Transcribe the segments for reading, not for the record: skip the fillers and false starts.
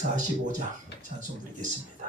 145장 찬송 드리겠습니다.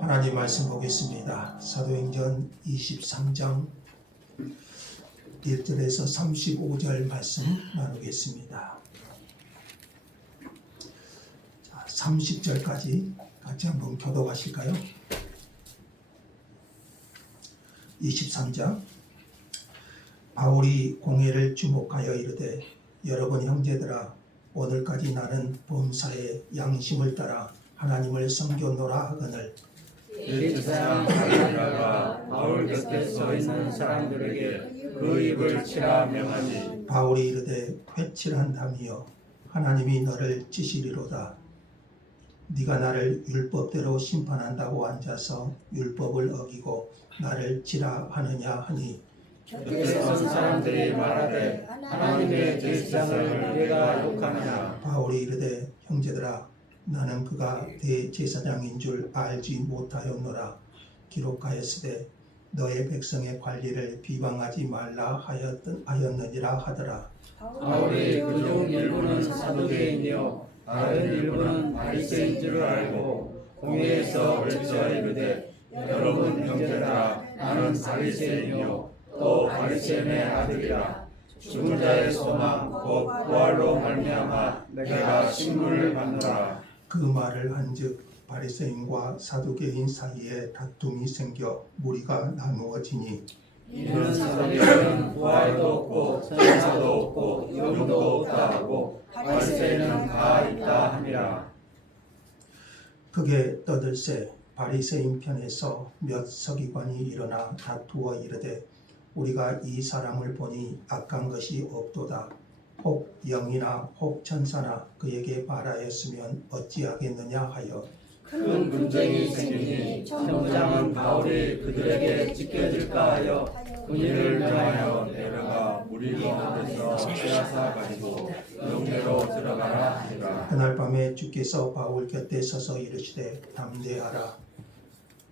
하나님 말씀 보겠습니다. 사도행전 23장 1절에서 35절 말씀 나누겠습니다. 자, 30절까지 같이 한번 교독하실까요? 23장 바울이 공회를 주목하여 이르되 여러분 형제들아 오늘까지 나는 범사의 양심을 따라 하나님을 섬겼노라 하거늘 제사장 바리새인가 바울 곁에 서 있는 사람들에게 그 입을 치라 명하니 바울이 이르되 회칠한다미여 하나님이 너를 치시리로다. 네가 나를 율법대로 심판한다고 앉아서 율법을 어기고 나를 치라 하느냐 하니 곁에 선 사람들이 말하되 하나님의 제사장을 내가 욕하느냐. 바울이 이르되 형제들아 나는 그가 대제사장인 줄 알지 못하였노라. 기록하였으되 너의 백성의 관리를 비방하지 말라 하였느니라 하더라. 바울이 그중 일부는 사두개인이요 다른 일부는 바리새인 줄 알고 공회에서 외쳐 이르되 여러분 형제들아 나는 바리새인이요 또 바리새인의 아들이라. 죽은 자의 소망 곧 부활로 말미암아 내가 신문을 받노라. 그 말을 한즉 바리새인과 사두개인 사이에 다툼이 생겨 무리가 나누어지니 이는 사두개인은 부활도 없고 천사도 없고 영도 없다 하고 바리새인은 다 있다 함이라. 그게 떠들새 바리새인 편에서 몇 서기관이 일어나 다투어 이르되 우리가 이 사람을 보니 악한 것이 없도다. 혹 영이나 혹 천사나 그에게 말하였으면 어찌하겠느냐 하여 큰 분쟁이 생기니 천부장은 바울이 그들에게 찢겨질까 하여 군인을 명하여 내려가 무리 가운데서 빼앗아 가지고 영내로 들어가라 하니라. 그날 밤에 주께서 바울 곁에 서서 이르시되 담대하라.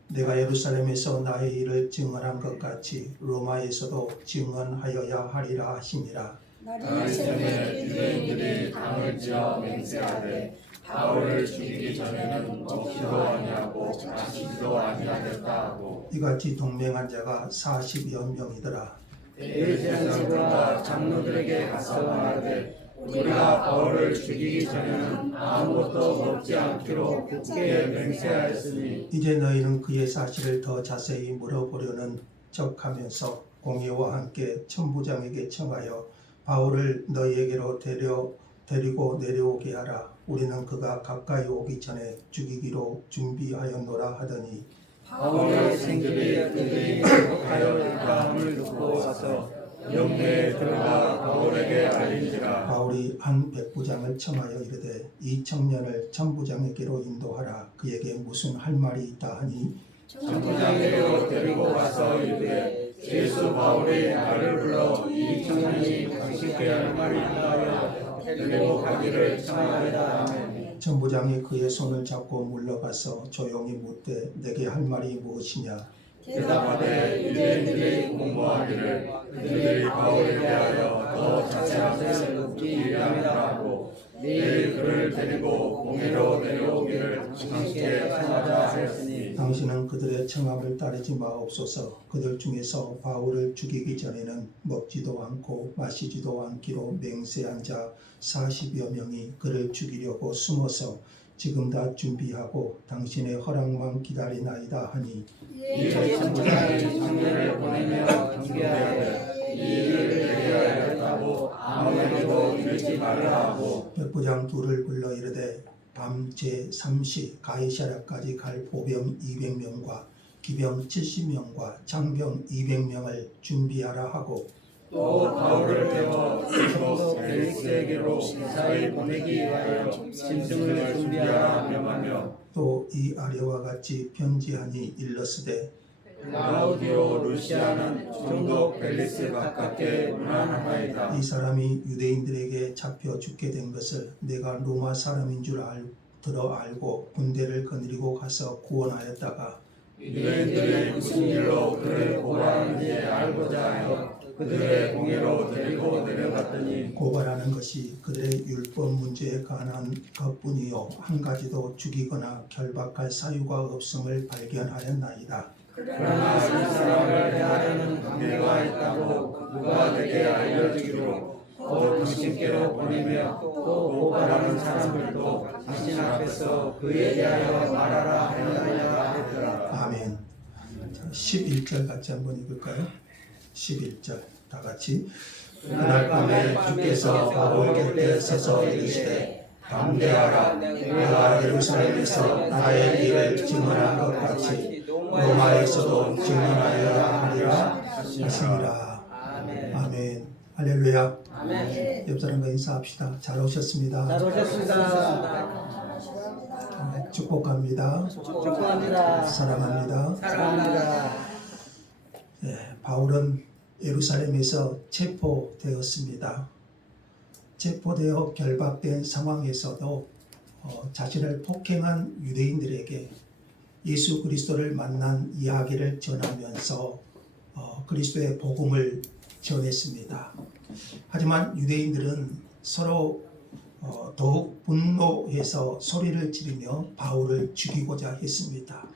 내가 예루살렘에서 나의 일을 증언한 것 같이 로마에서도 증언하여야 하리라 하시니라. 날 새에 유대인들이 당을 지어 맹세하되 바울을 죽이기 전에는 먹지도 아니하고 마시지도 아니하겠다 하고 이같이 동맹한 자가 40여 명이더라. 대제사장들과 장로들에게 가서 말하되 우리가 바울을 죽이기 전에는 아무것도 먹지 않기로 굳게 맹세하였으니 이제 너희는 그의 사실을 더 자세히 물어보려는 척하면서 공회와 함께 천부장에게 청하여 바울을 너희에게로 데리고 내려오게 하라. 우리는 그가 가까이 오기 전에 죽이기로 준비하였노라 하더니 바울의 생들이 그들이 회복하여 있다함을 듣고 와서 영내에 들어가 바울에게 알린지라. 바울이 한 백부장을 청하여 이르되 이 청년을 천부장에게로 인도하라. 그에게 무슨 할 말이 있다 하니 천부장에게로 데리고 와서 이르되 예수 바울이 나를 불러 이 청년이 당신께 할 말이 있다 하여 데리고 가기를 청하리다. 아멘. 천부장이 그의 손을 잡고 물러가서 조용히 묻되 내게 할 말이 무엇이냐. 대답하되 유대인들이 공모하기를 그들이 바울에 대하여 더 자세한 것을 묻기 위함이라 하고 내일 그를 데리고 공회로 내려오기를 당신께 청하자 하였으니 당신은 그들의 청함을 따르지 마옵소서. 그들 중에서 바울을 죽이기 전에는 먹지도 않고 마시지도 않기로 맹세한 자 40여 명이 그를 죽이려고 숨어서 지금 다 준비하고 당신의 허락만 기다리나이다 하니 이에 천부장이 청년을 보내며 경계하되 이 일을 내게 알렸다고 아무에게도 이르지 말라 하고 백부장 둘을 불러 이르되 밤 제3시 가이사랴까지 갈 보병 200명과 기병 70명과 장병 200명을 준비하라 하고 또 바울을 태워 총독 벨릭스에게로 무사히 보내기 위하여 짐승을 준비하라 명하며 또 이 아래와 같이 편지하니 일러스되 클라우디오 루시아는 총독 벨릭스 가깝게 문안하나이다. 이 사람이 유대인들에게 잡혀 죽게 된 것을 내가 로마 사람인 줄 들어 알고 군대를 거느리고 가서 구원하였다가 유대인들이 무슨 일로 그를 고발하는지 알고자 하여 그들의 공회로 데리고 내려갔더니 고발하는 것이 그들의 율법 문제에 관한 것뿐이요 한 가지도 죽이거나 결박할 사유가 없음을 발견하였나이다. 그러나 이 사람을 해하려는 관계가 있다고 누가 내게 알려주기로 곧 당신께로 보내며 또 고발하는 사람들도 당신 앞에서 그에 대하여 말하라 하였느냐 했더라. 아멘. 자, 11절 같이 한번 읽을까요? 11절 다 같이. 그날 밤에 주께서 바울 곁에 서서 이르시되 담대하라. 내가 예루살렘에서 나의 일을 증언한 것 같이 로마에서도 증언하여야 하리라 하시니라. 아멘. 할렐루야. 옆 사람과 인사합시다. 잘 오셨습니다. 잘 오셨습니다. 축복합니다. 축복합니다. 사랑합니다. 사랑합니다. 바울은 예루살렘에서 체포되었습니다. 체포되어 결박된 상황에서도 자신을 폭행한 유대인들에게 예수 그리스도를 만난 이야기를 전하면서 그리스도의 복음을 전했습니다. 하지만 유대인들은 서로 더욱 분노해서 소리를 지르며 바울을 죽이고자 했습니다.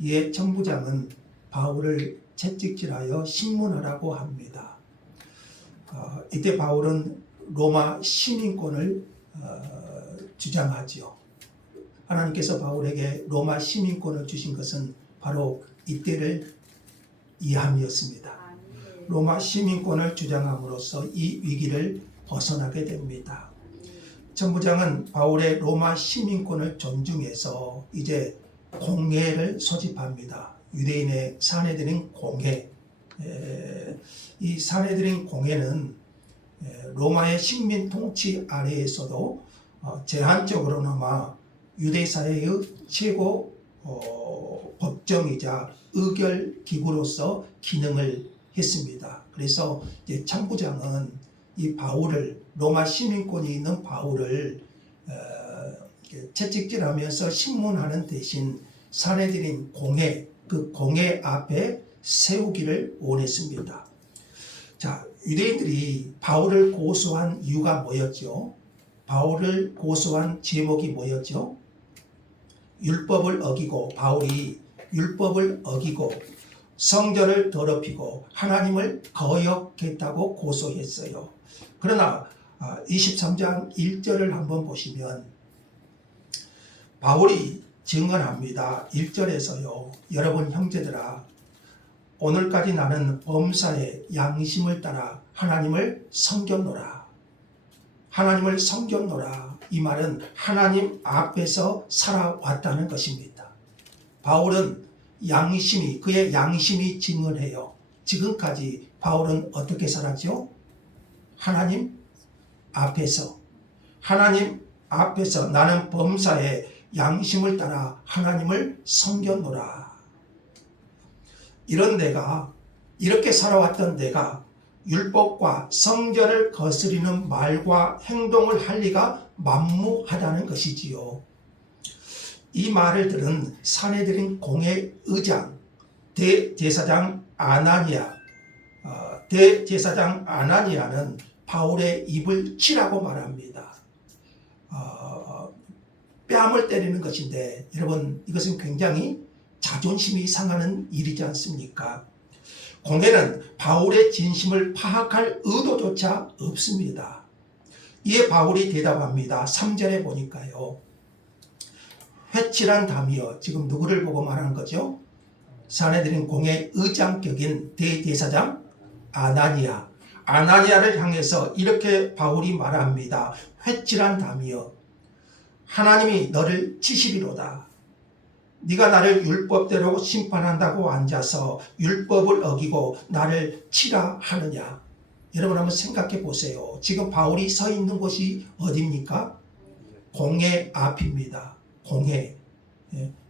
이에 천부장은 바울을 채찍질하여 신문하라고 합니다. 이때 바울은 로마 시민권을 주장하지요. 하나님께서 바울에게 로마 시민권을 주신 것은 바로 이때를 이함이었습니다. 로마 시민권을 주장함으로써 이 위기를 벗어나게 됩니다. 천부장은 바울의 로마 시민권을 존중해서 이제 공회를 소집합니다. 유대인의 사내들인 공회. 이 사내들인 공회는 로마의 식민 통치 아래에서도 제한적으로나마 유대사회의 최고 법정이자 의결 기구로서 기능을 했습니다. 그래서 이제 천부장은 이 바울을 로마 시민권이 있는 바울을 채찍질하면서 신문하는 대신 사내들인 공회, 그 공회 앞에 세우기를 원했습니다. 자, 유대인들이 바울을 고소한 이유가 뭐였죠? 바울을 고소한 제목이 뭐였죠? 율법을 어기고 바울이 율법을 어기고 성전을 더럽히고 하나님을 거역했다고 고소했어요. 그러나 23장 1절을 한번 보시면 바울이 증언합니다. 1절에서요. 여러분 형제들아, 오늘까지 나는 범사의 양심을 따라 하나님을 섬겼노라. 하나님을 섬겼노라. 이 말은 하나님 앞에서 살아왔다는 것입니다. 바울은 그의 양심이 증언해요. 지금까지 바울은 어떻게 살았죠? 하나님 앞에서 나는 범사의 양심을 따라 하나님을 섬겼노라. 이렇게 살아왔던 내가 율법과 성전을 거스리는 말과 행동을 할 리가 만무하다는 것이지요. 이 말을 들은 산헤드린 공회 의장 대제사장 아나니아는 바울의 입을 치라고 말합니다. 뺨을 때리는 것인데 여러분, 이것은 굉장히 자존심이 상하는 일이지 않습니까? 공회는 바울의 진심을 파악할 의도조차 없습니다. 이에 바울이 대답합니다. 3절에 보니까요. 회칠한 담이여. 지금 누구를 보고 말하는 거죠? 산헤드린 공회 의장격인 대제사장 아나니아를 향해서 이렇게 바울이 말합니다. 회칠한 담이여. 하나님이 너를 치시리로다. 네가 나를 율법대로 심판한다고 앉아서 율법을 어기고 나를 치라 하느냐. 여러분 한번 생각해 보세요. 지금 바울이 서 있는 곳이 어디입니까? 공회 앞입니다. 공회.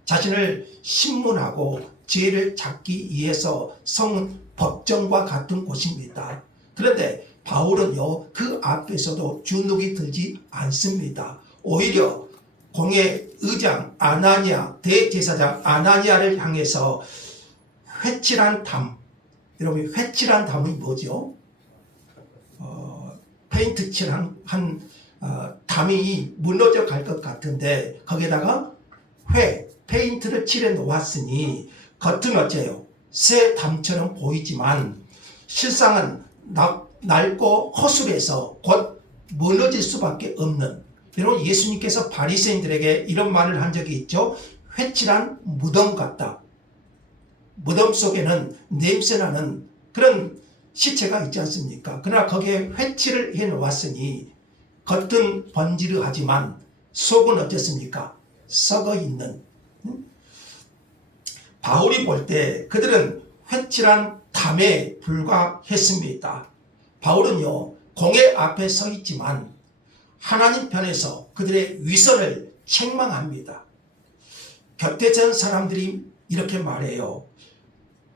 자신을 신문하고 죄를 잡기 위해서 성 법정과 같은 곳입니다. 그런데 바울은요, 그 앞에서도 주눅이 들지 않습니다. 오히려 공회 의장 대제사장 아나니아를 향해서 회칠한 담. 여러분, 회칠한 담이 뭐죠? 페인트 칠한 담이 무너져 갈 것 같은데 거기에다가 페인트를 칠해 놓았으니 겉은 어째요? 새 담처럼 보이지만 실상은 낡고 허술해서 곧 무너질 수밖에 없는. 여러분, 예수님께서 바리새인들에게 이런 말을 한 적이 있죠. 회칠한 무덤 같다. 무덤 속에는 냄새나는 그런 시체가 있지 않습니까? 그러나 거기에 회칠을 해 놓았으니 겉은 번지르하지만 속은 어떻습니까? 썩어 있는. 바울이 볼 때 그들은 회칠한 담에 불과했습니다. 바울은요, 공회 앞에 서 있지만 하나님 편에서 그들의 위선을 책망합니다. 곁에 선 사람들이 이렇게 말해요.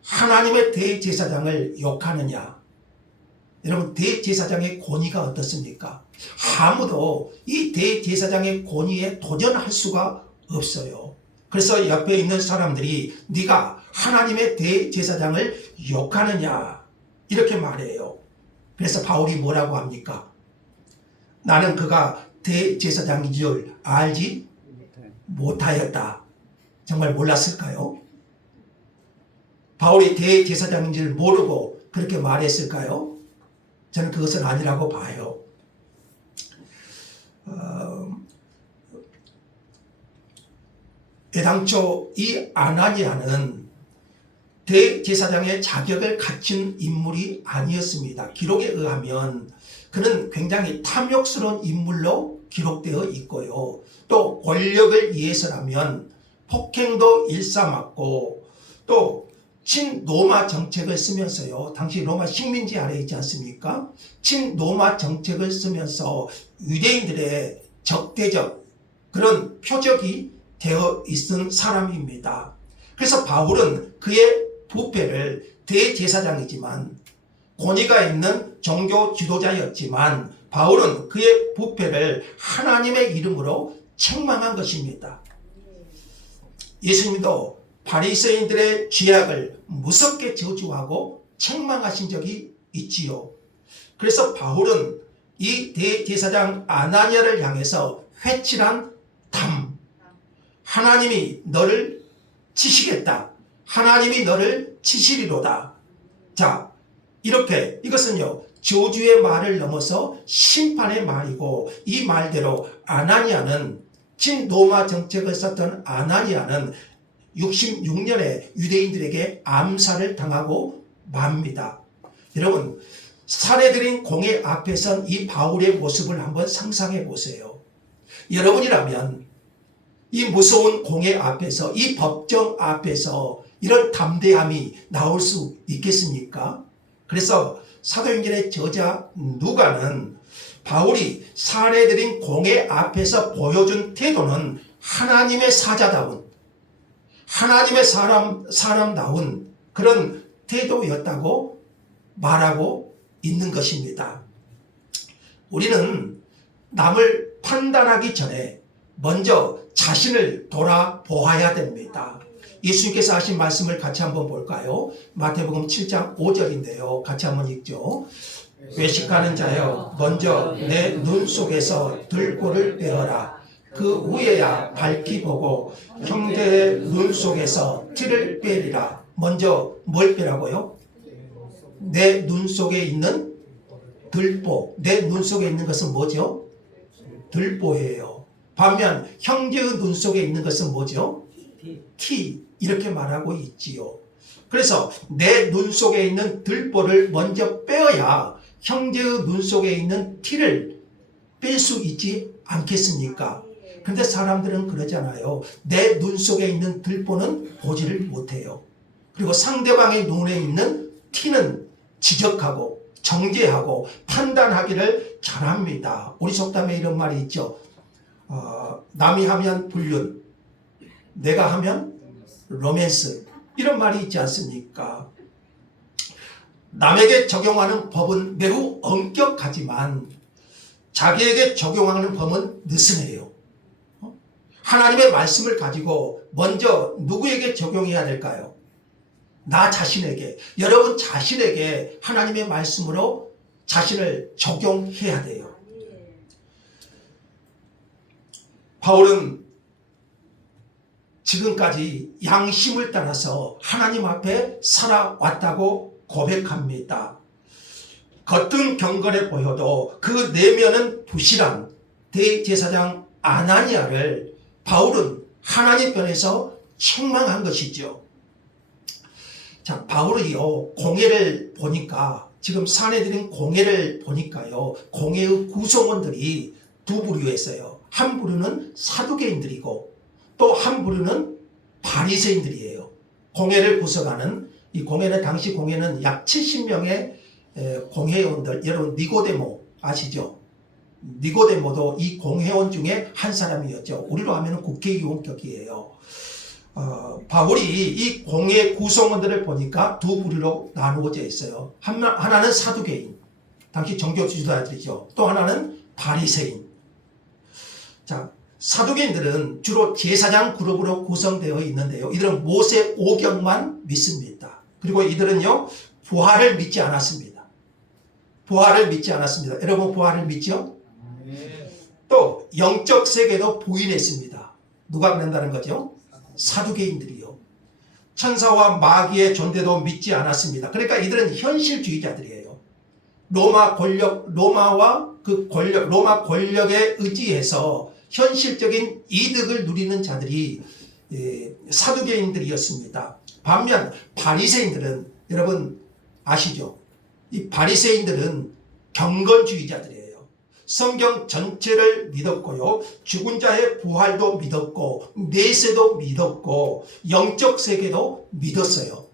하나님의 대제사장을 욕하느냐? 여러분, 대제사장의 권위가 어떻습니까? 아무도 이 대제사장의 권위에 도전할 수가 없어요. 그래서 옆에 있는 사람들이 네가 하나님의 대제사장을 욕하느냐? 이렇게 말해요. 그래서 바울이 뭐라고 합니까? 나는 그가 대제사장인 줄 알지 못하였다. 정말 몰랐을까요? 바울이 대제사장인 줄 모르고 그렇게 말했을까요? 저는 그것은 아니라고 봐요. 애당초 이 아나니아는 대제사장의 자격을 갖춘 인물이 아니었습니다. 기록에 의하면 그는 굉장히 탐욕스러운 인물로 기록되어 있고요. 또 권력을 위해서라면 폭행도 일삼았고 또 친로마 정책을 쓰면서요. 당시 로마 식민지 아래에 있지 않습니까? 친로마 정책을 쓰면서 유대인들의 적대적 그런 표적이 되어 있은 사람입니다. 그래서 바울은 그의 부패를 대제사장이지만 권위가 있는 종교 지도자였지만 바울은 그의 부패를 하나님의 이름으로 책망한 것입니다. 예수님도 바리새인들의 죄악을 무섭게 저주하고 책망하신 적이 있지요. 그래서 바울은 이 대제사장 아나니아를 향해서 회칠한 담, 하나님이 너를 치시겠다, 하나님이 너를 치시리로다. 자, 이렇게 이것은요 저주의 말을 넘어서 심판의 말이고, 이 말대로 아나니아는 친로마 정책을 썼던 아나니아는 66년에 유대인들에게 암살을 당하고 맙니다. 여러분, 살해드린 공의 앞에 선 이 바울의 모습을 한번 상상해 보세요. 여러분이라면 이 무서운 공의 앞에서, 이 법정 앞에서 이런 담대함이 나올 수 있겠습니까? 그래서 사도행전의 저자 누가는 바울이 살해드린 공의 앞에서 보여준 태도는 하나님의 사자다운, 하나님의 사람다운 그런 태도였다고 말하고 있는 것입니다. 우리는 남을 판단하기 전에 먼저 자신을 돌아보아야 됩니다. 예수님께서 하신 말씀을 같이 한번 볼까요? 마태복음 7장 5절인데요. 같이 한번 읽죠. 외식하는 자여, 먼저 내 눈 속에서 들보를 빼어라. 그 후에야 밝히 보고 형제의 눈 속에서 티를 빼리라. 먼저 뭘 빼라고요? 내 눈 속에 있는 들보. 내 눈 속에 있는 것은 뭐죠? 들보예요. 반면 형제의 눈 속에 있는 것은 뭐죠? 티. 이렇게 말하고 있지요. 그래서 내 눈 속에 있는 들보를 먼저 빼어야 형제의 눈 속에 있는 티를 뺄 수 있지 않겠습니까? 그런데 사람들은 그러잖아요. 내 눈 속에 있는 들보는 보지를 못해요. 그리고 상대방의 눈에 있는 티는 지적하고 정죄하고 판단하기를 잘합니다. 우리 속담에 이런 말이 있죠. 남이 하면 불륜, 내가 하면 로맨스, 이런 말이 있지 않습니까? 남에게 적용하는 법은 매우 엄격하지만 자기에게 적용하는 법은 느슨해요. 하나님의 말씀을 가지고 먼저 누구에게 적용해야 될까요? 나 자신에게, 여러분 자신에게 하나님의 말씀으로 자신을 적용해야 돼요. 바울은 지금까지 양심을 따라서 하나님 앞에 살아왔다고 고백합니다. 겉은 경건해 보여도 그 내면은 부실한 대제사장 아나니아를 바울은 하나님 편에서 책망한 것이죠. 자, 바울이요, 공회를 보니까, 지금 산해드린 공회를 보니까요, 공회의 구성원들이 두 부류였어요. 한 부류는 사두개인들이고 또 한 부류는 바리새인들이에요. 공회를 구성하는, 이 공회는, 당시 공회는 약 70명의 공회원들, 여러분 니고데모 아시죠? 니고데모도 이 공회원 중에 한 사람이었죠. 우리로 하면 국회의원격이에요. 바울이 이 공회 구성원들을 보니까 두 부류로 나누어져 있어요. 하나는 사두개인, 당시 종교 지도자들이죠. 또 하나는 바리새인. 자, 사두개인들은 주로 제사장 그룹으로 구성되어 있는데요. 이들은 모세 오경만 믿습니다. 그리고 이들은요, 부활을 믿지 않았습니다. 부활을 믿지 않았습니다. 여러분 부활을 믿죠? 또 영적 세계도 부인했습니다. 누가 그런다는 거죠? 사두개인들이요. 천사와 마귀의 존재도 믿지 않았습니다. 그러니까 이들은 현실주의자들이에요. 로마 권력에 의지해서 현실적인 이득을 누리는 자들이 사두개인들이었습니다. 반면 바리새인들은, 여러분 아시죠? 이 바리새인들은 경건주의자들이에요. 성경 전체를 믿었고요, 죽은 자의 부활도 믿었고 내세도 믿었고 영적 세계도 믿었어요.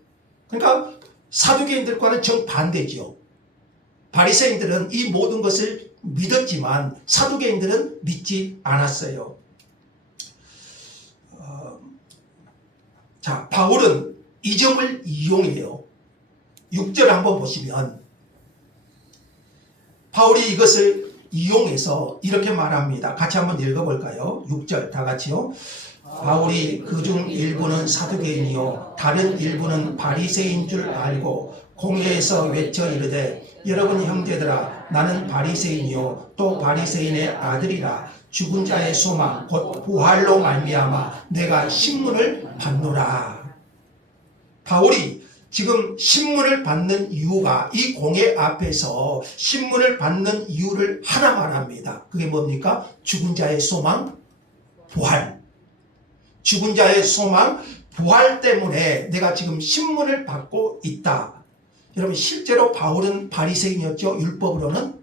그러니까 사두개인들과는 정반대죠. 바리새인들은 이 모든 것을 믿었지만 사두개인들은 믿지 않았어요. 자, 바울은 이 점을 이용해요. 6절 한번 보시면 바울이 이것을 이용해서 이렇게 말합니다. 같이 한번 읽어볼까요? 6절 다 같이요. 바울이 그중 일부는 사두개인이요 다른 일부는 바리새인 줄 알고 공회에서 외쳐 이르되 여러분 형제들아, 나는 바리새인이요 또 바리새인의 아들이라. 죽은 자의 소망 곧 부활로 말미암아 내가 신문을 받노라. 바울이 지금 신문을 받는 이유가 이 공회 앞에서 신문을 받는 이유를 하나 말합니다. 그게 뭡니까? 죽은 자의 소망, 부활. 죽은 자의 소망, 부활 때문에 내가 지금 신문을 받고 있다. 여러분 실제로 바울은 바리새인이었죠. 율법으로는.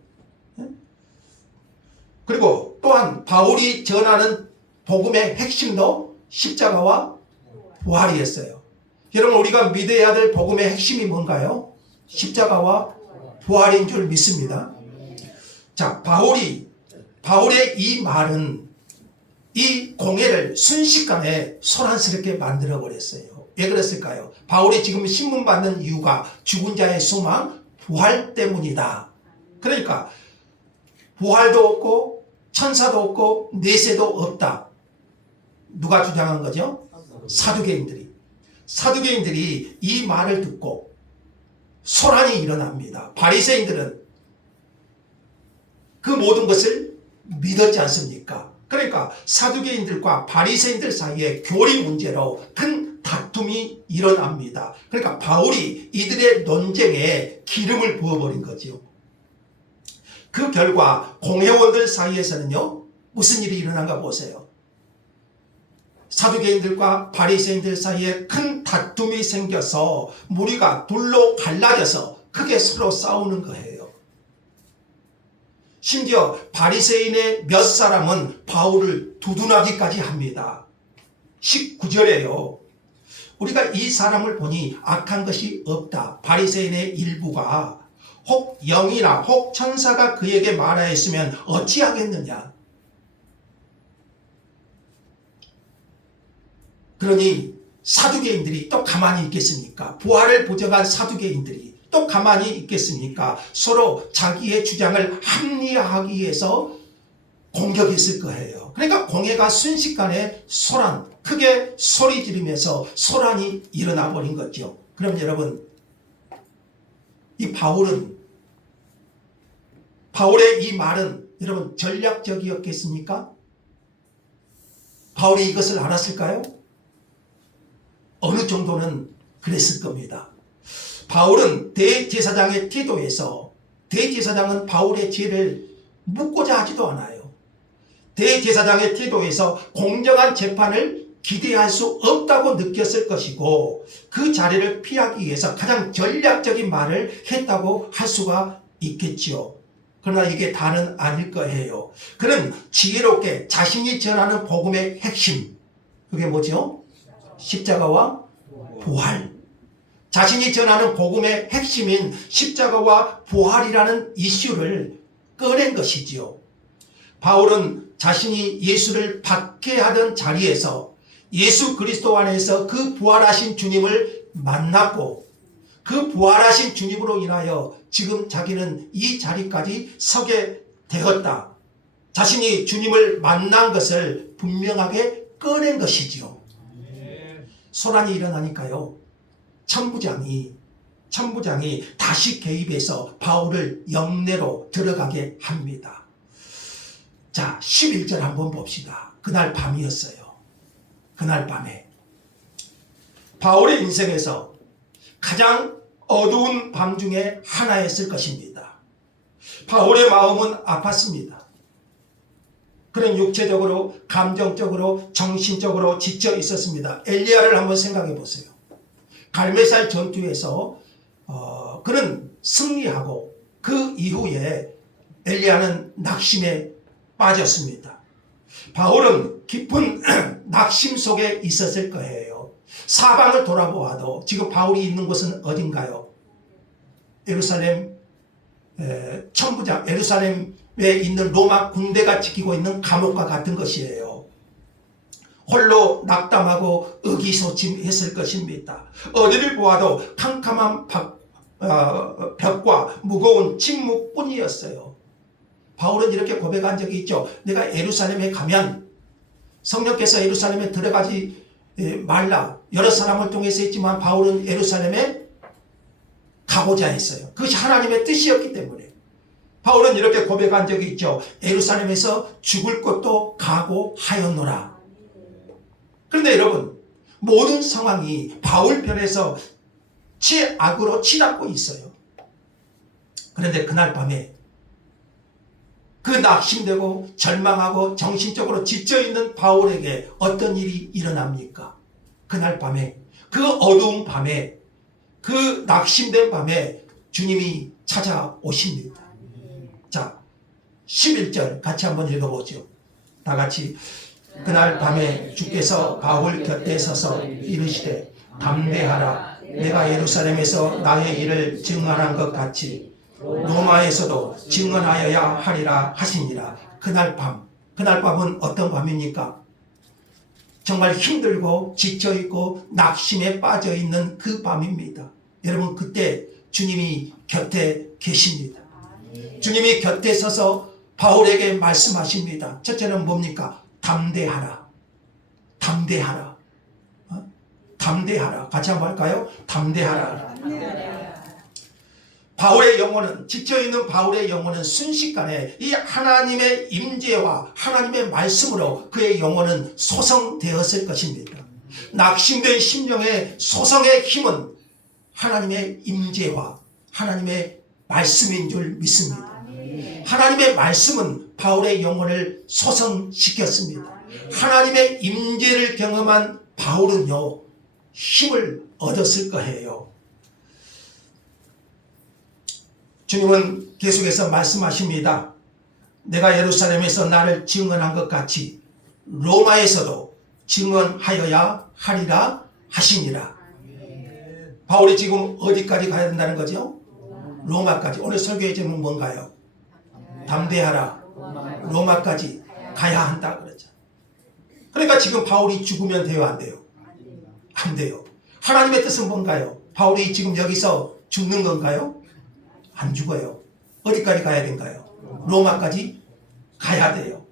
그리고 또한 바울이 전하는 복음의 핵심도 십자가와 부활이었어요. 여러분 우리가 믿어야 될 복음의 핵심이 뭔가요? 십자가와 부활인 줄 믿습니다. 자, 바울의 이 말은 이 공회를 순식간에 소란스럽게 만들어 버렸어요. 왜 그랬을까요? 바울이 지금 신문 받는 이유가 죽은 자의 소망, 부활 때문이다. 그러니까 부활도 없고 천사도 없고 내세도 없다. 누가 주장한 거죠? 사두개인들이 이 말을 듣고 소란이 일어납니다. 바리새인들은 그 모든 것을 믿었지 않습니까? 그러니까 사두개인들과 바리새인들 사이에 교리 문제로 큰 다툼이 일어납니다. 그러니까 바울이 이들의 논쟁에 기름을 부어버린 거죠. 그 결과 공회원들 사이에서는요, 무슨 일이 일어난가 보세요. 사두개인들과 바리새인들 사이에 큰 다툼이 생겨서 무리가 둘로 갈라져서 크게 서로 싸우는 거예요. 심지어 바리새인의 몇 사람은 바울을 두둔하기까지 합니다. 19절에요. 우리가 이 사람을 보니 악한 것이 없다. 바리새인의 일부가 혹 영이나 혹 천사가 그에게 말하였으면 어찌하겠느냐. 그러니 사두개인들이 또 가만히 있겠습니까? 부활을 부정한 사두개인들이 또 가만히 있겠습니까? 서로 자기의 주장을 합리화하기 위해서 공격했을 거예요. 그러니까 공회가 순식간에 크게 소리 지르면서 소란이 일어나 버린 거죠. 그럼 여러분, 이 바울의 이 말은 여러분 전략적이었겠습니까? 바울이 이것을 알았을까요? 어느 정도는 그랬을 겁니다. 바울은 대제사장의 태도에서 대제사장은 바울의 죄를 묻고자 하지도 않아요. 대제사장의 태도에서 공정한 재판을 기대할 수 없다고 느꼈을 것이고 그 자리를 피하기 위해서 가장 전략적인 말을 했다고 할 수가 있겠지요. 그러나 이게 다는 아닐 거예요. 그는 지혜롭게 자신이 전하는 복음의 핵심, 그게 뭐죠? 십자가와 부활. 자신이 전하는 복음의 핵심인 십자가와 부활이라는 이슈를 꺼낸 것이지요. 바울은 자신이 예수를 박해하던 자리에서 예수 그리스도 안에서 그 부활하신 주님을 만났고 그 부활하신 주님으로 인하여 지금 자기는 이 자리까지 서게 되었다. 자신이 주님을 만난 것을 분명하게 꺼낸 것이지요. 소란이 일어나니까요. 천부장이 다시 개입해서 바울을 영내로 들어가게 합니다. 자, 11절 한번 봅시다. 그날 밤이었어요. 그날 밤에 바울의 인생에서 가장 어두운 밤 중에 하나였을 것입니다. 바울의 마음은 아팠습니다. 그는 육체적으로, 감정적으로, 정신적으로 지쳐 있었습니다. 엘리야를 한번 생각해 보세요. 갈멜살 전투에서 그는 승리하고 그 이후에 엘리야는 낙심에 빠졌습니다. 바울은 깊은 낙심 속에 있었을 거예요. 사방을 돌아보아도 지금 바울이 있는 곳은 어딘가요? 예루살렘 천부장, 예루살렘에 있는 로마 군대가 지키고 있는 감옥과 같은 것이에요. 홀로 낙담하고 의기소침했을 것입니다. 어디를 보아도 캄캄한 벽과 무거운 침묵뿐이었어요. 바울은 이렇게 고백한 적이 있죠. 내가 예루살렘에 가면 성령께서 예루살렘에 들어가지 말라. 여러 사람을 통해서 했지만 바울은 예루살렘에 가고자 했어요. 그것이 하나님의 뜻이었기 때문에. 바울은 이렇게 고백한 적이 있죠. 예루살렘에서 죽을 것도 각오하였노라. 그런데 여러분, 모든 상황이 바울 편에서 최악으로 치닫고 있어요. 그런데 그날 밤에 그 낙심되고 절망하고 정신적으로 지쳐있는 바울에게 어떤 일이 일어납니까? 그날 밤에, 그 어두운 밤에, 그 낙심된 밤에 주님이 찾아오십니다. 자, 11절 같이 한번 읽어보죠. 다 같이. 그날 밤에 주께서 바울 곁에 서서 이르시되 담대하라. 내가 예루살렘에서 나의 일을 증언한 것 같이 로마에서도 증언하여야 하리라 하시니라. 그날 밤은 어떤 밤입니까? 정말 힘들고 지쳐있고 낙심에 빠져있는 그 밤입니다. 여러분, 그때 주님이 곁에 계십니다. 주님이 곁에 서서 바울에게 말씀하십니다. 첫째는 뭡니까? 담대하라. 담대하라. 담대하라. 같이 한번 할까요? 담대하라. 바울의 영혼은, 지쳐있는 바울의 영혼은 순식간에 이 하나님의 임재와 하나님의 말씀으로 그의 영혼은 소성되었을 것입니다. 낙심된 심령의 소성의 힘은 하나님의 임재와 하나님의 말씀인 줄 믿습니다. 하나님의 말씀은 바울의 영혼을 소성시켰습니다. 하나님의 임재를 경험한 바울은요, 힘을 얻었을 거예요. 주님은 계속해서 말씀하십니다. 내가 예루살렘에서 나를 증언한 것 같이 로마에서도 증언하여야 하리라 하시니라. 바울이 지금 어디까지 가야 된다는 거죠? 로마까지. 오늘 설교의 제목은 뭔가요? 담대하라. 로마까지 가야 한다 그러죠. 그러니까 지금 바울이 죽으면 돼요, 안 돼요? 안 돼요. 하나님의 뜻은 뭔가요? 바울이 지금 여기서 죽는 건가요? 안 죽어요. 어디까지 가야 된가요? 로마까지 가야 돼요.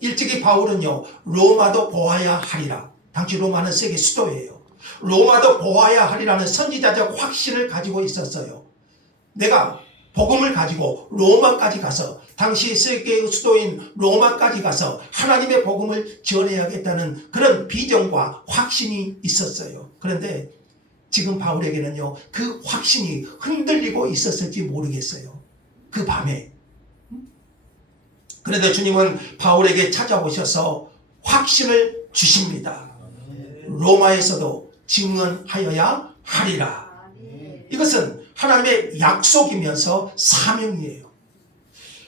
일찍이 바울은요, 로마도 보아야 하리라. 당시 로마는 세계 수도예요. 로마도 보아야 하리라는 선지자적 확신을 가지고 있었어요. 내가 복음을 가지고 로마까지 가서, 당시 세계의 수도인 로마까지 가서 하나님의 복음을 전해야겠다는 그런 비전과 확신이 있었어요. 그런데 지금 바울에게는요, 그 확신이 흔들리고 있었을지 모르겠어요. 그 밤에. 그런데 주님은 바울에게 찾아오셔서 확신을 주십니다. 로마에서도 증언하여야 하리라. 이것은 하나님의 약속이면서 사명이에요.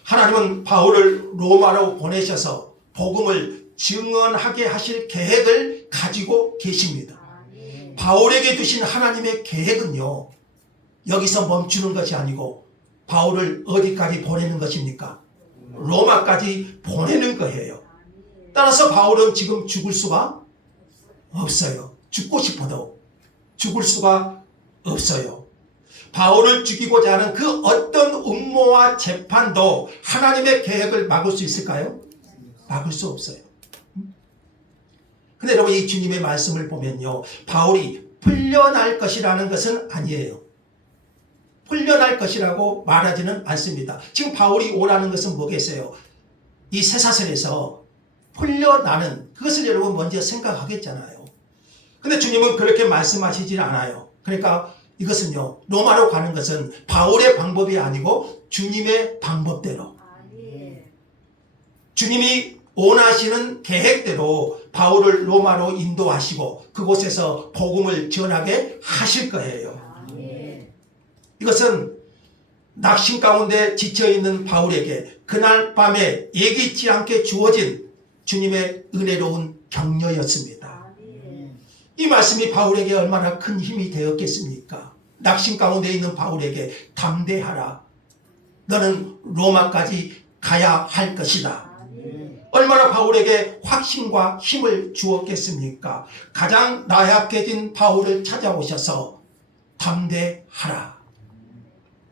하나님은 바울을 로마로 보내셔서 복음을 증언하게 하실 계획을 가지고 계십니다. 바울에게 주신 하나님의 계획은요, 여기서 멈추는 것이 아니고 바울을 어디까지 보내는 것입니까? 로마까지 보내는 거예요. 따라서 바울은 지금 죽을 수가 없어요. 죽고 싶어도 죽을 수가 없어요. 바울을 죽이고자 하는 그 어떤 음모와 재판도 하나님의 계획을 막을 수 있을까요? 막을 수 없어요. 근데 여러분, 이 주님의 말씀을 보면요, 바울이 풀려날 것이라는 것은 아니에요. 풀려날 것이라고 말하지는 않습니다. 지금 바울이 오라는 것은 뭐겠어요? 이 쇠사슬에서 풀려나는 그것을 여러분 먼저 생각하겠잖아요. 근데 주님은 그렇게 말씀하시지 않아요. 그러니까 이것은요, 로마로 가는 것은 바울의 방법이 아니고 주님의 방법대로, 주님이 원하시는 계획대로 바울을 로마로 인도하시고 그곳에서 복음을 전하게 하실 거예요. 이것은 낙심 가운데 지쳐있는 바울에게 그날 밤에 예기치 않게 주어진 주님의 은혜로운 격려였습니다. 이 말씀이 바울에게 얼마나 큰 힘이 되었겠습니까? 낙심 가운데 있는 바울에게 담대하라. 너는 로마까지 가야 할 것이다. 얼마나 바울에게 확신과 힘을 주었겠습니까? 가장 나약해진 바울을 찾아오셔서 담대하라.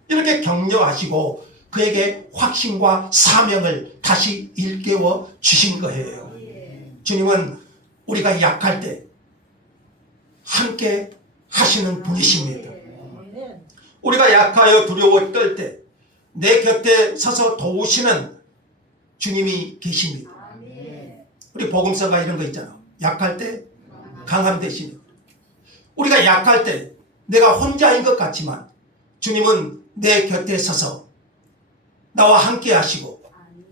이렇게 격려하시고 그에게 확신과 사명을 다시 일깨워 주신 거예요. 주님은 우리가 약할 때 함께 하시는 분이십니다. 우리가 약하여 두려워 떨 때 내 곁에 서서 도우시는 주님이 계십니다. 우리 복음서가 이런 거 있잖아. 약할 때 강함 되시는. 우리가 약할 때 내가 혼자인 것 같지만 주님은 내 곁에 서서 나와 함께 하시고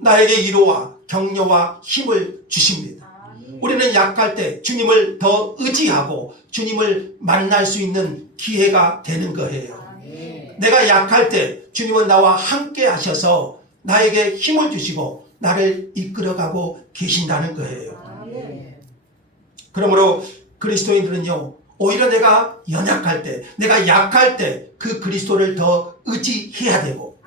나에게 위로와 격려와 힘을 주십니다. 우리는 약할 때 주님을 더 의지하고 주님을 만날 수 있는 기회가 되는 거예요. 내가 약할 때 주님은 나와 함께 하셔서 나에게 힘을 주시고 나를 이끌어가고 계신다는 거예요. 그러므로 그리스도인들은요, 오히려 내가 연약할 때, 내가 약할 때 그 그리스도를 더 의지해야 되고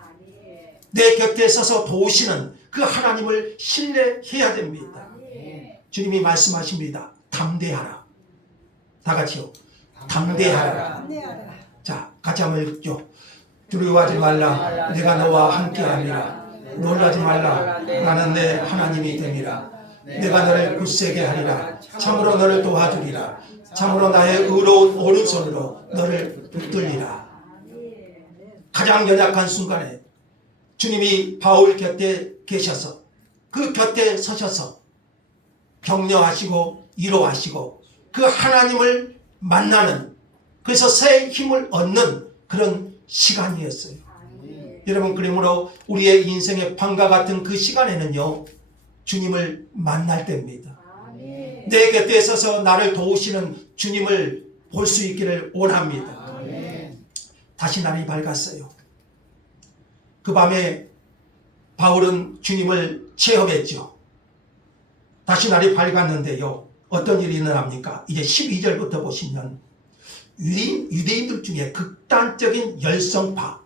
내 곁에 서서 도우시는 그 하나님을 신뢰해야 됩니다. 주님이 말씀하십니다. 담대하라. 다 같이요. 담대하라. 자, 같이 한번 읽죠. 두려워하지 말라. 내가 너와 함께함이라. 놀라지 말라. 나는 내 하나님이 됨이라. 내가 너를 굳세게 하리라. 참으로 너를 도와주리라. 참으로 나의 의로운 오른손으로 너를 붙들리라. 가장 연약한 순간에 주님이 바울 곁에 계셔서 그 곁에 서셔서 격려하시고 위로하시고 그 하나님을 만나는, 그래서 새 힘을 얻는 그런 시간이었어요. 여러분, 그러므로 우리의 인생의 밤과 같은 그 시간에는요, 주님을 만날 때입니다. 내 곁에 서서 나를 도우시는 주님을 볼 수 있기를 원합니다. 다시 날이 밝았어요. 그 밤에 바울은 주님을 체험했죠. 다시 날이 밝았는데요, 어떤 일이 일어납니까? 이제 12절부터 보시면 유대인들 중에 극단적인 열성파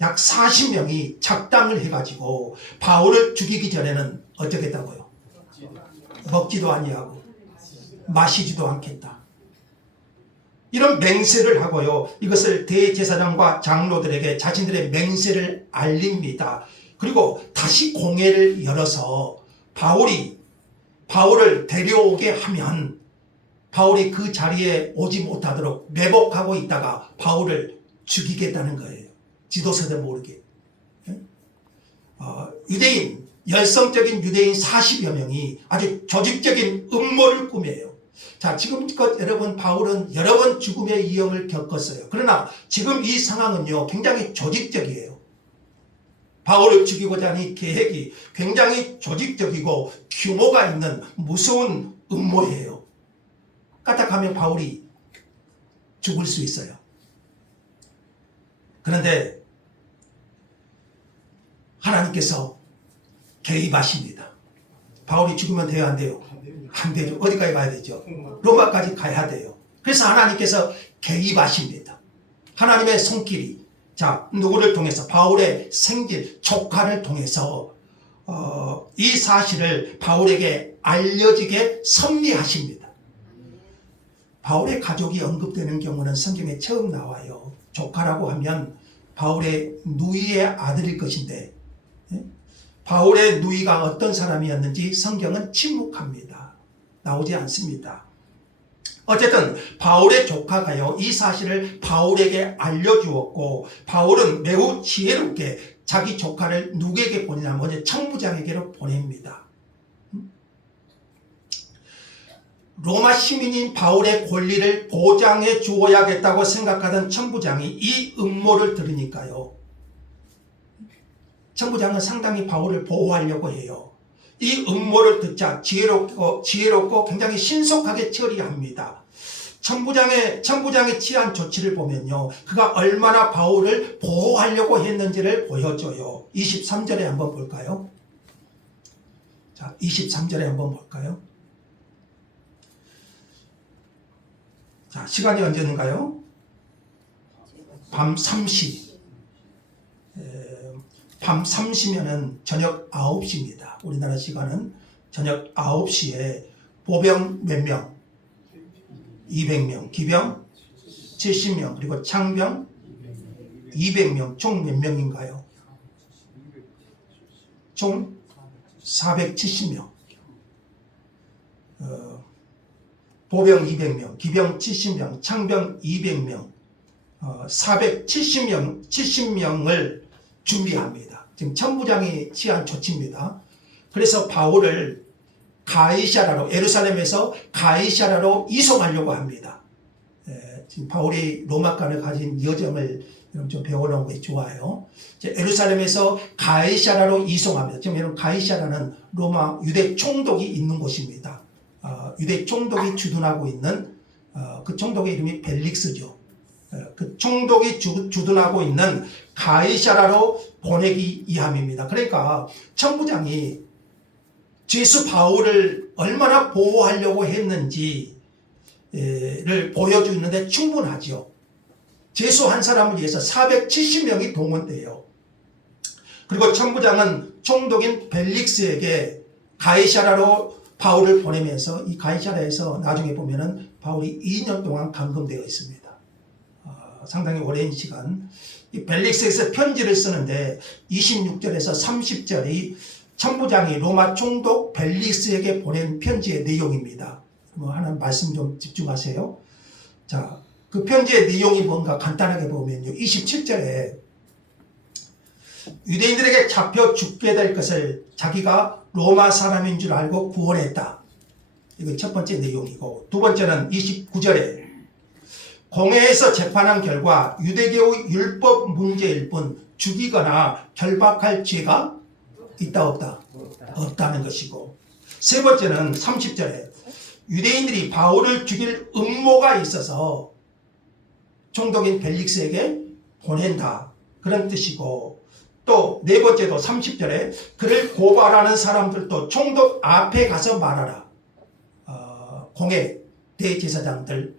약 40명이 작당을 해가지고 바울을 죽이기 전에는 어떻게 했다고요? 먹지도 아니하고 마시지도 않겠다. 이런 맹세를 하고요, 이것을 대제사장과 장로들에게 자신들의 맹세를 알립니다. 그리고 다시 공회를 열어서 바울을 데려오게 하면 바울이 그 자리에 오지 못하도록 매복하고 있다가 바울을 죽이겠다는 거예요. 지도서들 모르게. 열성적인 유대인 40여 명이 아주 조직적인 음모를 꾸며요. 자, 지금껏 여러분, 바울은 여러 번 죽음의 위험을 겪었어요. 그러나 지금 이 상황은요, 굉장히 조직적이에요. 바울을 죽이고자 하는 계획이 굉장히 조직적이고 규모가 있는 무서운 음모예요. 까딱하면 바울이 죽을 수 있어요. 그런데 하나님께서 개입하십니다. 바울이 죽으면 돼요, 안 돼요? 안 되죠. 어디까지 가야 되죠? 로마까지 가야 돼요. 그래서 하나님께서 개입하십니다. 하나님의 손길이, 자, 누구를 통해서? 바울의 생질, 조카를 통해서 이 사실을 바울에게 알려지게 섭리하십니다. 바울의 가족이 언급되는 경우는 성경에 처음 나와요. 조카라고 하면 바울의 누이의 아들일 것인데, 바울의 누이가 어떤 사람이었는지 성경은 침묵합니다. 나오지 않습니다. 어쨌든 바울의 조카가요, 이 사실을 바울에게 알려주었고, 바울은 매우 지혜롭게 자기 조카를 누구에게 보내냐면 청부장에게로 보냅니다. 로마 시민인 바울의 권리를 보장해 주어야겠다고 생각하던 청부장이 이 음모를 들으니까요, 청부장은 상당히 바울을 보호하려고 해요. 이 음모를 듣자 지혜롭고 굉장히 신속하게 처리합니다. 청부장이 취한 조치를 보면요, 그가 얼마나 바울을 보호하려고 했는지를 보여줘요. 23절에 한번 볼까요? 자, 23절에 한번 볼까요? 자, 시간이 언제인가요? 밤 3시. 밤 3시면은 저녁 9시입니다. 우리나라 시간은 저녁 9시에 보병 몇 명? 200명, 기병 70명, 그리고 창병 200명, 총 몇 명인가요? 총 470명. 보병 200명, 기병 70명, 창병 200명, 470명을 준비합니다. 지금 청부장이 취한 조치입니다. 그래서 바울을 예루살렘에서 가이사라로 이송하려고 합니다. 지금 바울이 로마간을 가진 여정을 좀 배워놓은 게 좋아요. 예루살렘에서 가이사라로 이송합니다. 지금 여러분 가이사라는 로마 유대 총독이 있는 곳입니다. 유대 총독이 주둔하고 있는 그 총독의 이름이 벨릭스죠. 그 총독이 주둔하고 있는 가이사라로 보내기 위함입니다. 그러니까 천부장이 죄수 바울을 얼마나 보호하려고 했는지를 보여주는데 충분하죠. 죄수 한 사람을 위해서 470명이 동원돼요. 그리고 천부장은 총독인 벨릭스에게 가이사라로 바울을 보내면서 이 가이사라에서 나중에 보면은 바울이 2년 동안 감금되어 있습니다. 상당히 오랜 시간. 이 벨릭스에서 편지를 쓰는데 26절에서 30절이 천부장이 로마 총독 벨릭스에게 보낸 편지의 내용입니다. 하나 말씀 좀 집중하세요. 자, 그 편지의 내용이 뭔가 간단하게 보면요. 27절에 유대인들에게 잡혀 죽게 될 것을 자기가 로마 사람인 줄 알고 구원했다. 이거 첫 번째 내용이고, 두 번째는 29절에 공회에서 재판한 결과 유대교의 율법 문제일 뿐 죽이거나 결박할 죄가 있다 없다? 없다는 것이고, 세 번째는 30절에 유대인들이 바울을 죽일 음모가 있어서 총독인 벨릭스에게 보낸다, 그런 뜻이고, 또 네 번째도 30절에 그를 고발하는 사람들도 총독 앞에 가서 말하라. 공회 대제사장들,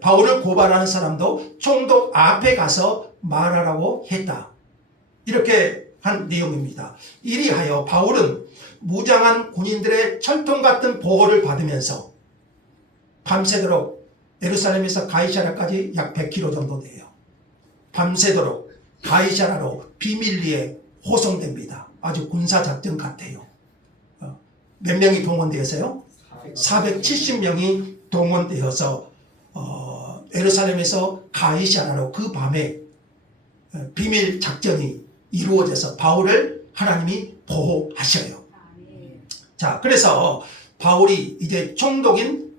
바울을 고발하는 사람도 총독 앞에 가서 말하라고 했다. 이렇게 한 내용입니다. 이리하여 바울은 무장한 군인들의 철통 같은 보호를 받으면서 밤새도록 예루살렘에서 가이사라까지 약 100km 정도 돼요. 밤새도록 가이사라로 비밀리에 호송됩니다. 아주 군사작전 같아요. 몇 명이 동원되어서요? 470명이 동원되어서 예루살렘에서 가이사라로 그 밤에 비밀 작전이 이루어져서 바울을 하나님이 보호하셔요. 자, 그래서 바울이 이제 총독인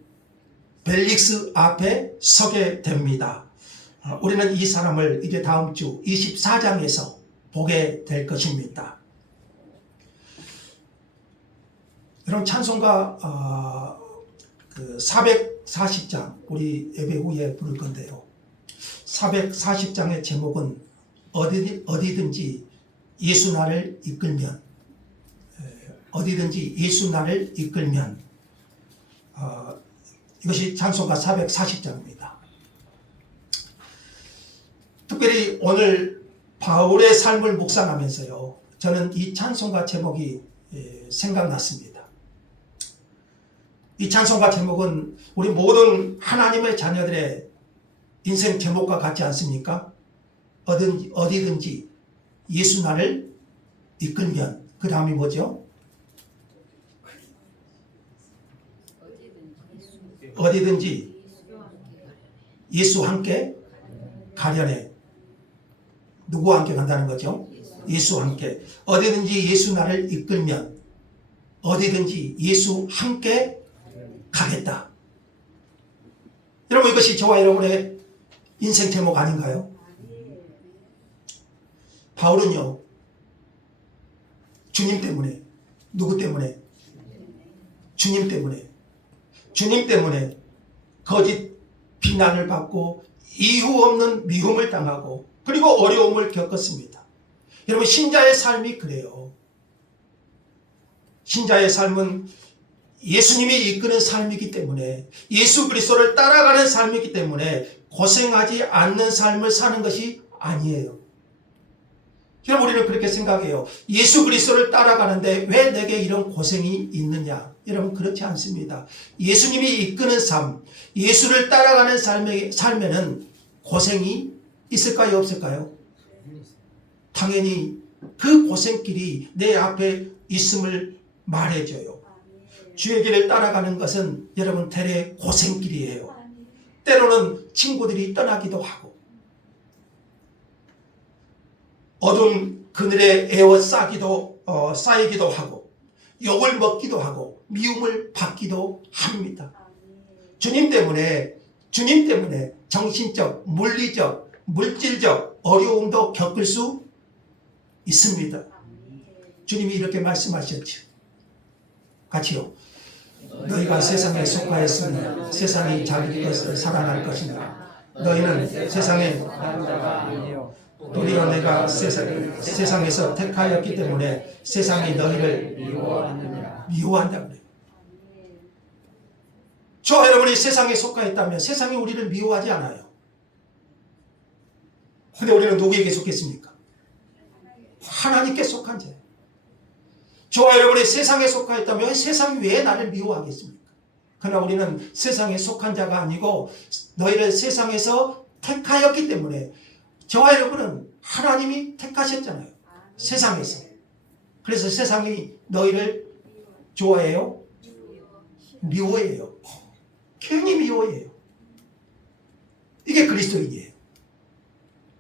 벨릭스 앞에 서게 됩니다. 우리는 이 사람을 이제 다음 주 24장에서 보게 될 것입니다. 여러분, 찬송가 그 440장 우리 예배 후에 부를 건데요. 440장의 제목은 어디든지 예수 나를 이끌면, 어디든지 예수 나를 이끌면, 이것이 찬송가 440장입니다. 특별히 오늘 바울의 삶을 묵상하면서요, 저는 이 찬송가 제목이 생각났습니다. 이 찬송가 제목은 우리 모든 하나님의 자녀들의 인생 제목과 같지 않습니까? 어디든지 예수 나를 이끌면, 그 다음이 뭐죠? 어디든지 예수 함께 가려내. 누구와 함께 간다는 거죠? 예수 함께. 어디든지 예수 나를 이끌면, 어디든지 예수 함께 가겠다. 여러분, 이것이 저와 여러분의 인생 제목 아닌가요? 바울은요, 주님 때문에, 누구 때문에? 주님 때문에. 주님 때문에 거짓 비난을 받고 이유 없는 미움을 당하고 그리고 어려움을 겪었습니다. 여러분, 신자의 삶이 그래요. 신자의 삶은 예수님이 이끄는 삶이기 때문에, 예수 그리스도를 따라가는 삶이기 때문에 고생하지 않는 삶을 사는 것이 아니에요. 여러분, 우리는 그렇게 생각해요. 예수 그리스도를 따라가는데 왜 내게 이런 고생이 있느냐? 여러분, 그렇지 않습니다. 예수님이 이끄는 삶, 예수를 따라가는 삶에는 고생이 있을까요, 없을까요? 당연히 그 고생길이 내 앞에 있음을 말해줘요. 주의 길을 따라가는 것은 여러분 대개 고생길이에요. 때로는 친구들이 떠나기도 하고, 어두운 그늘에 에워싸기도 쌓이기도 하고, 욕을 먹기도 하고, 미움을 받기도 합니다. 주님 때문에 주님 때문에 정신적, 물리적, 물질적 어려움도 겪을 수 있습니다. 주님이 이렇게 말씀하셨죠. 같이요. 너희가 세상에 속하였으니 세상이 자기 것을 사랑할 것이나 너희는 세상에 도리어 내가 세상에서 택하였기 때문에 세상이 너희를 미워한다 그래요. 저와 여러분이 세상에 속하였다면 세상이 우리를 미워하지 않아요. 근데 우리는 누구에게 속했습니까? 하나님께 속한 자예요. 저와 여러분이 세상에 속하였다면 세상이 왜 나를 미워하겠습니까? 그러나 우리는 세상에 속한 자가 아니고 너희를 세상에서 택하였기 때문에 저와 여러분은 하나님이 택하셨잖아요. 세상에서. 그래서 세상이 너희를 좋아해요? 미워해요. 괜히 미워해요. 이게 그리스도인이에요.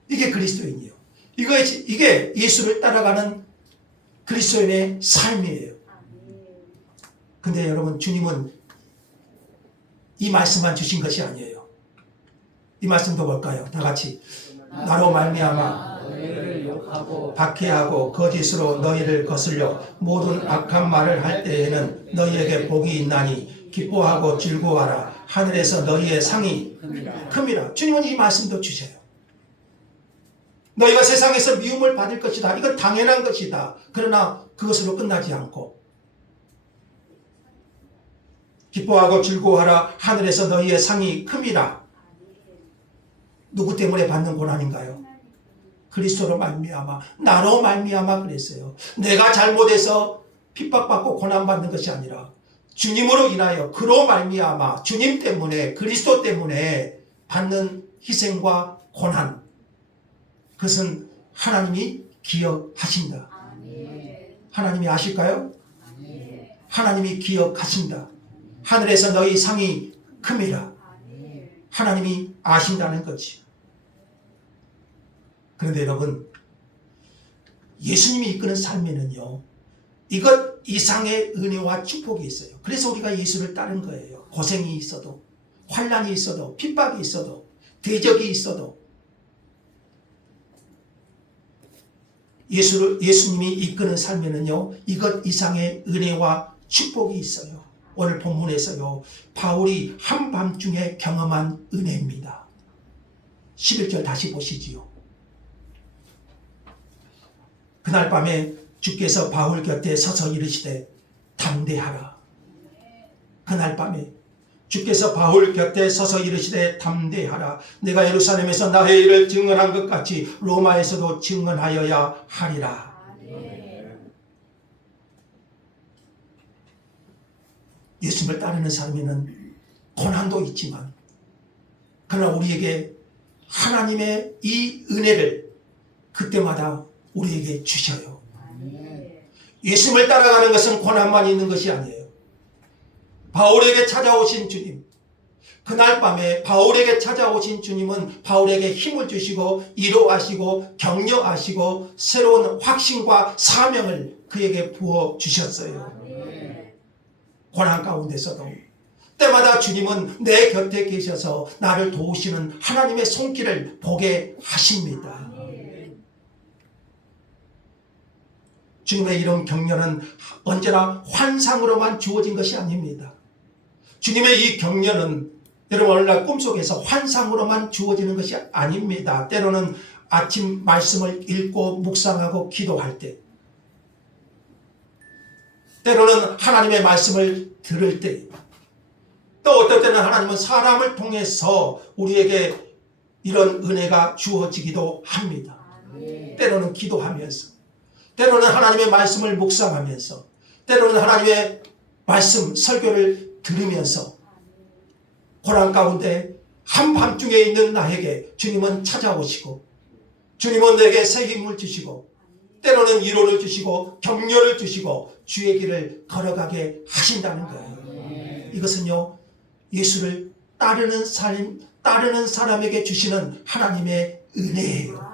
이게 그리스도인이에요. 이게 예수를 따라가는 그리스도인의 삶이에요. 근데 여러분, 주님은 이 말씀만 주신 것이 아니에요. 이 말씀도 볼까요? 다 같이. 나로 말미암아 박해하고 거짓으로 너희를 거슬려 모든 악한 말을 할 때에는 너희에게 복이 있나니 기뻐하고 즐거워하라. 하늘에서 너희의 상이 큽니다. 주님은 이 말씀도 주셔요. 너희가 세상에서 미움을 받을 것이다. 이건 당연한 것이다. 그러나 그것으로 끝나지 않고 기뻐하고 즐거워하라. 하늘에서 너희의 상이 큼이라. 누구 때문에 받는 고난인가요? 그리스도로 말미암아, 나로 말미암아 그랬어요. 내가 잘못해서 핍박받고 고난받는 것이 아니라 주님으로 인하여 그로 말미암아 주님 때문에 그리스도 때문에 받는 희생과 고난, 그것은 하나님이 기억하신다. 하나님이 아실까요? 하나님이 기억하신다. 하늘에서 너희 상이 큼이라. 하나님이 아신다는 거지. 그런데 여러분, 예수님이 이끄는 삶에는요, 이것 이상의 은혜와 축복이 있어요. 그래서 우리가 예수를 따른 거예요. 고생이 있어도, 환난이 있어도, 핍박이 있어도, 대적이 있어도 예수님이 이끄는 삶에는요, 이것 이상의 은혜와 축복이 있어요. 오늘 본문에서요, 바울이 한밤중에 경험한 은혜입니다. 11절 다시 보시지요. 그날 밤에 주께서 바울 곁에 서서 이르시되 담대하라. 그날 밤에 주께서 바울 곁에 서서 이르시되 담대하라. 내가 예루살렘에서 나의 일을 증언한 것 같이 로마에서도 증언하여야 하리라. 예수님을 따르는 삶에는 고난도 있지만 그러나 우리에게 하나님의 이 은혜를 그때마다 우리에게 주셔요. 예수님을 따라가는 것은 고난만 있는 것이 아니에요. 바울에게 찾아오신 주님, 그날 밤에 바울에게 찾아오신 주님은 바울에게 힘을 주시고 위로하시고 격려하시고 새로운 확신과 사명을 그에게 부어주셨어요. 고난 가운데서도 때마다 주님은 내 곁에 계셔서 나를 도우시는 하나님의 손길을 보게 하십니다. 주님의 이런 격려는 언제나 환상으로만 주어진 것이 아닙니다. 주님의 이 격려는 여러분 오늘날 꿈속에서 환상으로만 주어지는 것이 아닙니다. 때로는 아침 말씀을 읽고 묵상하고 기도할 때, 때로는 하나님의 말씀을 들을 때, 또 어떨 때는 하나님은 사람을 통해서 우리에게 이런 은혜가 주어지기도 합니다. 때로는 기도하면서, 때로는 하나님의 말씀을 묵상하면서, 때로는 하나님의 말씀 설교를 들으면서 고난 가운데 한밤중에 있는 나에게 주님은 찾아오시고 주님은 내게 새 힘을 주시고 때로는 위로를 주시고 격려를 주시고 주의 길을 걸어가게 하신다는 거예요. 이것은요, 예수를 따르는 사람에게 주시는 하나님의 은혜예요.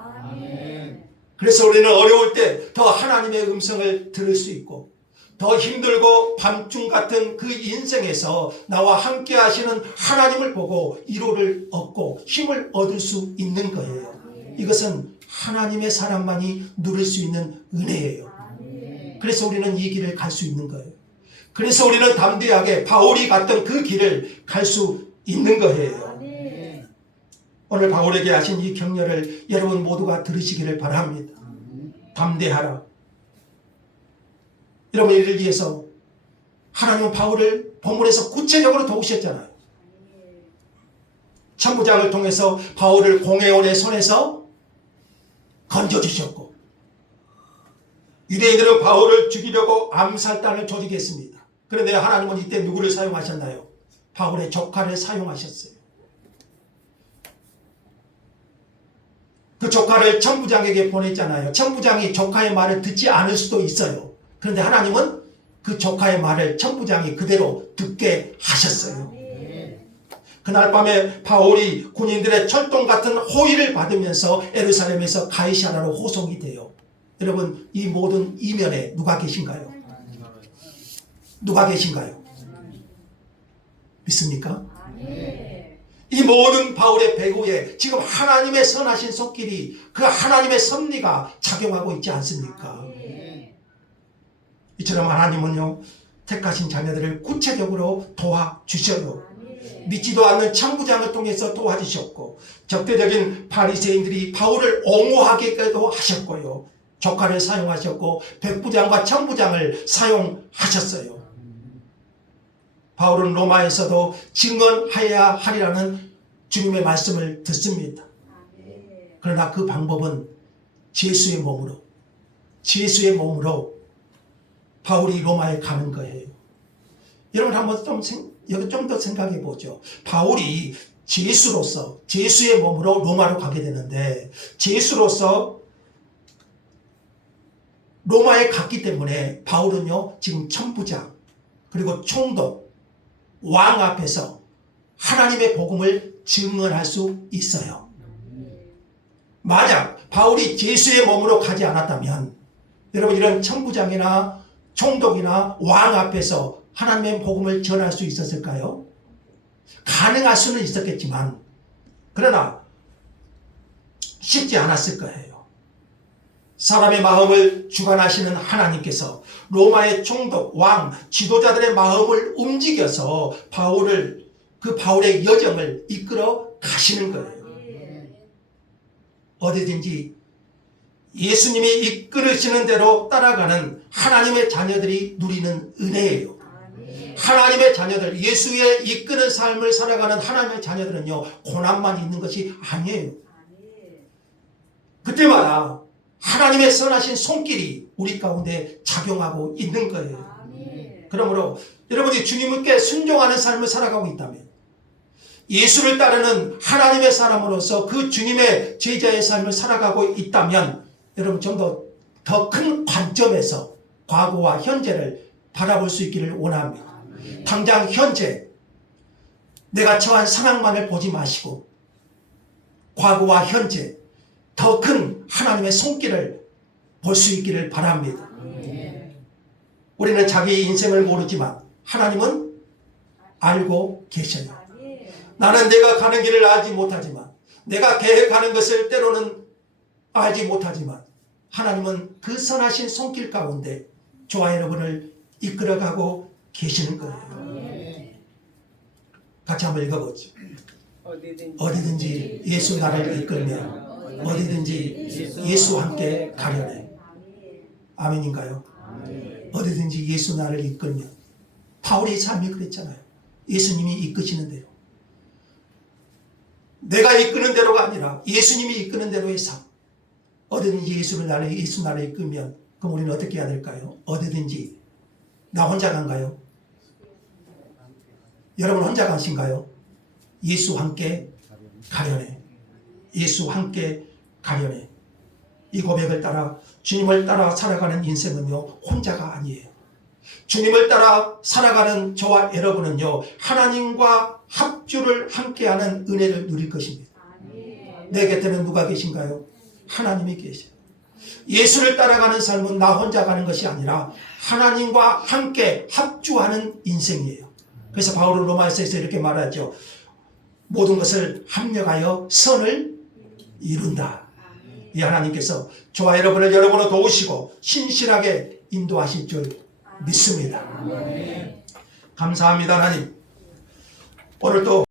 그래서 우리는 어려울 때 더 하나님의 음성을 들을 수 있고 더 힘들고 밤중 같은 그 인생에서 나와 함께 하시는 하나님을 보고 위로를 얻고 힘을 얻을 수 있는 거예요. 이것은 하나님의 사람만이 누릴 수 있는 은혜예요. 그래서 우리는 이 길을 갈 수 있는 거예요. 그래서 우리는 담대하게 바울이 갔던 그 길을 갈 수 있는 거예요. 오늘 바울에게 하신 이 격려를 여러분 모두가 들으시기를 바랍니다. 담대하라. 여러분 이를 위해서 하나님은 바울을 본문에서 구체적으로 도우셨잖아요. 천부장을 통해서 바울을 공회원의 손에서 건져주셨고, 유대인들은 바울을 죽이려고 암살단을 조직했습니다. 그런데 하나님은 이때 누구를 사용하셨나요? 바울의 조카를 사용하셨어요. 그 조카를 천부장에게 보냈잖아요. 천부장이 조카의 말을 듣지 않을 수도 있어요. 그런데 하나님은 그 조카의 말을 천부장이 그대로 듣게 하셨어요. 그날 밤에 바울이 군인들의 철동 같은 호의를 받으면서 예루살렘에서 가이사랴로 호송이 돼요. 여러분 이 모든 이면에 누가 계신가요? 누가 계신가요? 믿습니까? 이 모든 바울의 배후에 지금 하나님의 선하신 손길이, 그 하나님의 섭리가 작용하고 있지 않습니까? 이처럼 하나님은요 택하신 자녀들을 구체적으로 도와주셔요. 믿지도 않는 천부장을 통해서 도와주셨고, 적대적인 바리새인들이 바울을 옹호하게도 하셨고요, 조카를 사용하셨고 백부장과 천부장을 사용하셨어요. 바울은 로마에서도 증언하여야 하리라는 주님의 말씀을 듣습니다. 그러나 그 방법은 예수의 몸으로 바울이 로마에 가는 거예요. 여러분 한번 좀 더 생각해 보죠. 바울이 제수로서 제수의 몸으로 로마로 가게 되는데, 제수로서 로마에 갔기 때문에 바울은요 지금 천부장 그리고 총독 왕 앞에서 하나님의 복음을 증언할 수 있어요. 만약 바울이 제수의 몸으로 가지 않았다면 여러분 이런 천부장이나 총독이나 왕 앞에서 하나님의 복음을 전할 수 있었을까요? 가능할 수는 있었겠지만 그러나 쉽지 않았을 거예요. 사람의 마음을 주관하시는 하나님께서 로마의 총독, 왕, 지도자들의 마음을 움직여서 바울의 여정을 이끌어 가시는 거예요. 어디든지 예수님이 이끌으시는 대로 따라가는 하나님의 자녀들이 누리는 은혜예요. 하나님의 자녀들, 예수의 이끄는 삶을 살아가는 하나님의 자녀들은요 고난만 있는 것이 아니에요. 그때마다 하나님의 선하신 손길이 우리 가운데 작용하고 있는 거예요. 그러므로 여러분이 주님께 순종하는 삶을 살아가고 있다면, 예수를 따르는 하나님의 사람으로서 그 주님의 제자의 삶을 살아가고 있다면, 여러분 좀 더 큰 관점에서 과거와 현재를 바라볼 수 있기를 원합니다. 당장 현재 내가 처한 상황만을 보지 마시고 과거와 현재 더 큰 하나님의 손길을 볼 수 있기를 바랍니다. 우리는 자기 인생을 모르지만 하나님은 알고 계셔요. 나는 내가 가는 길을 알지 못하지만, 내가 계획하는 것을 때로는 알지 못하지만 하나님은 그 선하신 손길 가운데 저와 여러분을 이끌어가고 계시는 거예요. 같이 한번 읽어보죠. 어디든지 예수 나를 이끌면 어디든지 예수와 함께 가려네. 아멘인가요? 어디든지 예수 나를 이끌면. 바울의 삶이 그랬잖아요. 예수님이 이끄시는 대로, 내가 이끄는 대로가 아니라 예수님이 이끄는 대로의 삶. 어디든지 예수 나를 이끌면, 그럼 우리는 어떻게 해야 될까요? 어디든지. 나 혼자 간가요? 여러분 혼자 가신가요? 예수와 함께 가려네. 예수와 함께 가려네. 이 고백을 따라 주님을 따라 살아가는 인생은요 혼자가 아니에요. 주님을 따라 살아가는 저와 여러분은요 하나님과 합주를 함께하는 은혜를 누릴 것입니다. 내 곁에는 누가 계신가요? 하나님이 계셔요. 예수를 따라가는 삶은 나 혼자 가는 것이 아니라 하나님과 함께 합주하는 인생이에요. 그래서 바울은 로마서에서 이렇게 말하죠. 모든 것을 합력하여 선을 이룬다. 이 하나님께서 저와 여러분을 도우시고 신실하게 인도하실 줄 믿습니다. 감사합니다, 하나님. 오늘도